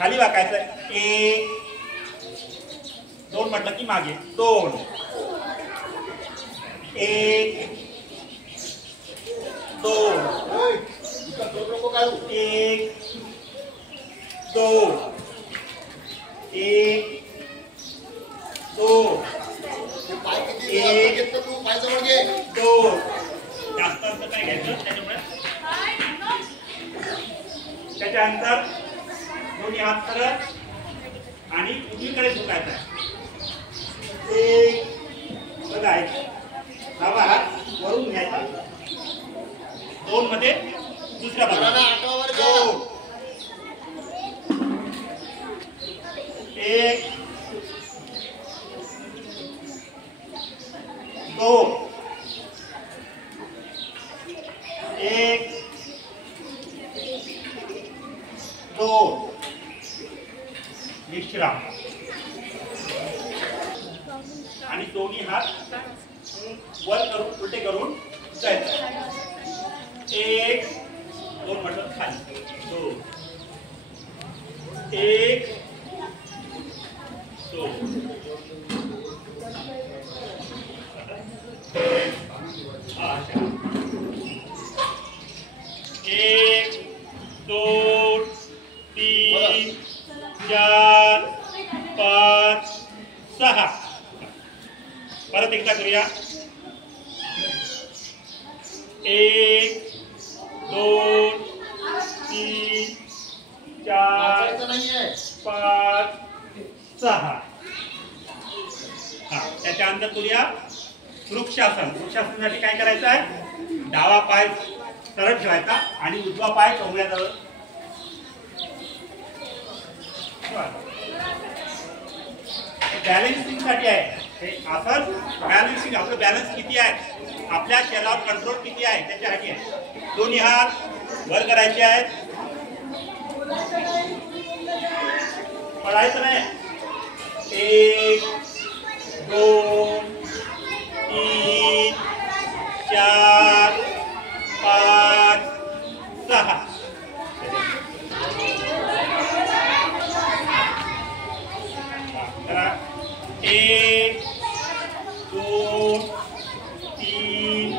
खाली वाकायचं. 1 2 म्हटलं की मागे 2 1 2 1 2 1 2 1 2. जास्त अंतर काय घ्यायचं त्याच्यामुळे त्याच्यानंतर दोन्ही हात सरळ आणि उजवीकडे झुकायचा. एक बघा डावा हात वरून घ्यायचा. 2 मध्ये दुसऱ्या बाजूला 2 1 2 1 2 विश्राम. आणि दोन्ही हात वर करून उलटे करून जायचं. 1 2 म्हटलं खाली 2 1 2 1 2 3 4 5 6. परत एकदा करूया. 1 2 3 4 5 6. त्याच्यानंतर करूया वृक्षासन. वृक्षासनासाठी काय करायचं आहे, डावा पाय सरळ ठेवायचा आणि उजवा पाय कमरेजवळ. बॅलन्सिंग साठी आहे हे आसन. बॅलन्सिंग आपलं बॅलन्स किती आहे, आपल्या शरीरावर कंट्रोल किती आहे त्याच्यासाठी आहे. दोन्ही हात वर करायचे आहेत, पडायचं नाही. 1 2 3 4 5 6. करा. 1 2 3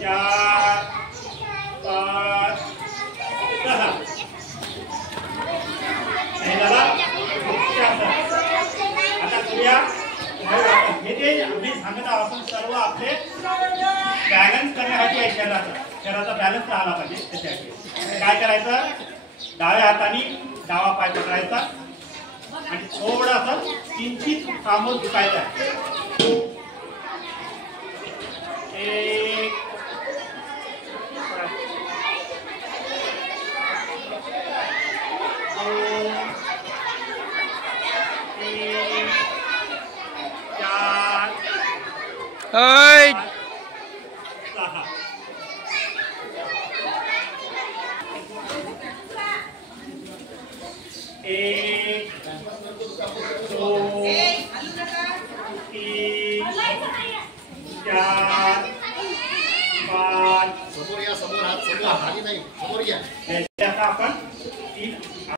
4 5 6. आता करूया. हे जे आम्ही सांगत आहोत आपण सर्व आपले बॅलन्स करण्यासाठी आहे. शरीराचा बॅलन्स राहिला पाहिजे त्याच्यासाठी काय करायचं, डाव्या हाताने डावा पाय पकडायचा आणि थोडासा किंचित सामोर झुकायचा. 1 2 3 4 5